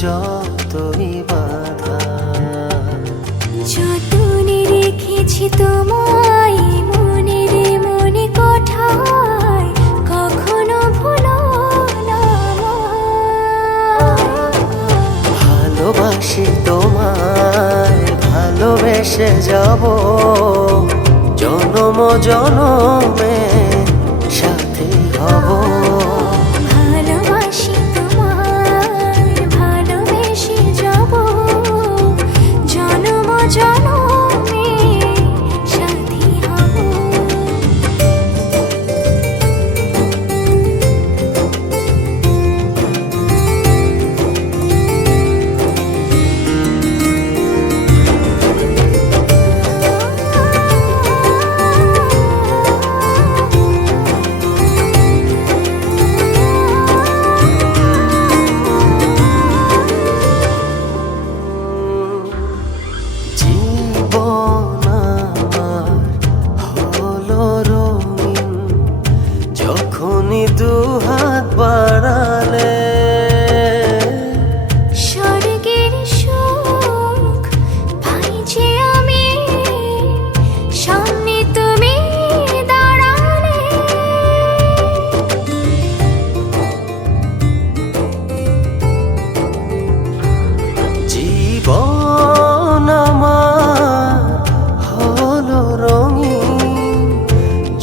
যতই বাধা। যতনে রেখেছি তোমায় মনের মনে কোঠায়, কখনো ভুলো না আমায়। ভালোবাসি তোমায়, ভালোবেসে যাব জনম জনমে সাথী হব। ভালোবাসি তোমায়, ভালোবেসে যাব জনম জনমে সাথী হব। জীবন আমার হলো রঙিন, যখনই দুহাত বাড়ালে। স্বর্গের সুখ পাই যে আমি, সামনে তুমি দাঁড়ালে। জীবন আমার হলো রঙিন,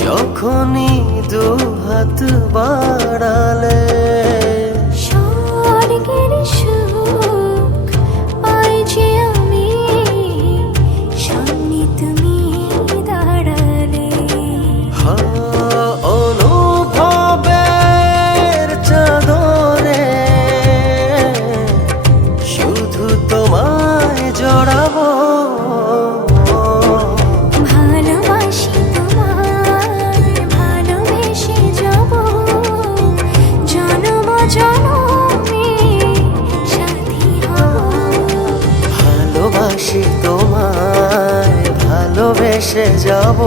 যখনই দুহাত বাড়ালে। স্বর্গের সুখ পাই যে আমি, সামনে তুমি দাঁড়ালে। অনুভবের চাদরে শুধু তোমায় জড়াবো। ভালোবাসি তোমায়, ভালোবেসে যাব জনম জনমে সাথী হব। ভালোবাসি তোমায়, ভালোবেসে যাব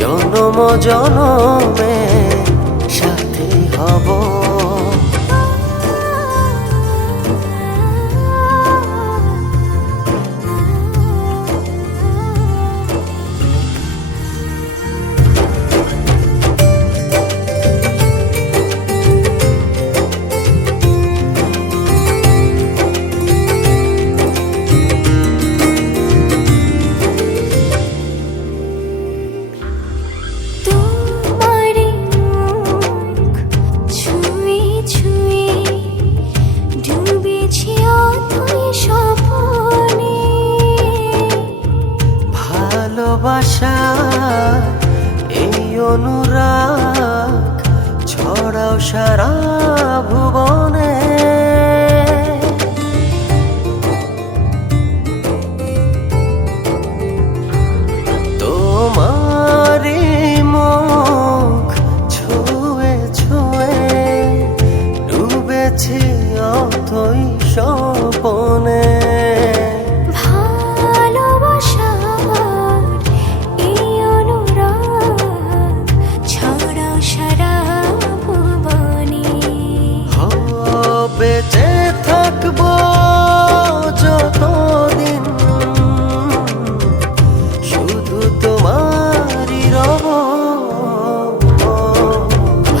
জনম জনমে সাথী হব। তোমার মুখ ছুঁয়ে ছুঁয়ে ডুবেছি অথই স্বপ্নে। ভালোবাসা এই অনুরাগ ছড়াও সারা ভুবনে। তোমারি মুখ ছুঁয়ে ছুঁয়ে ডুবেছি অথই স্বপনে। ভালোবাসার এই অনুরাগ ছড়াও সারা ভুবনে। বেঁচে থাকবো যতদিন শুধু তোমারই রব।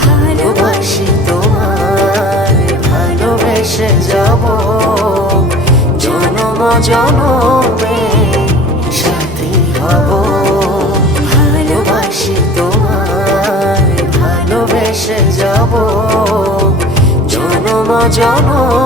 ভালোবাসি তোমায়, ভালোবেসে যাব জনম জনমে সাথী হব। ভালোবাসি তোমায়, ভালোবেসে যাব জনম জনমে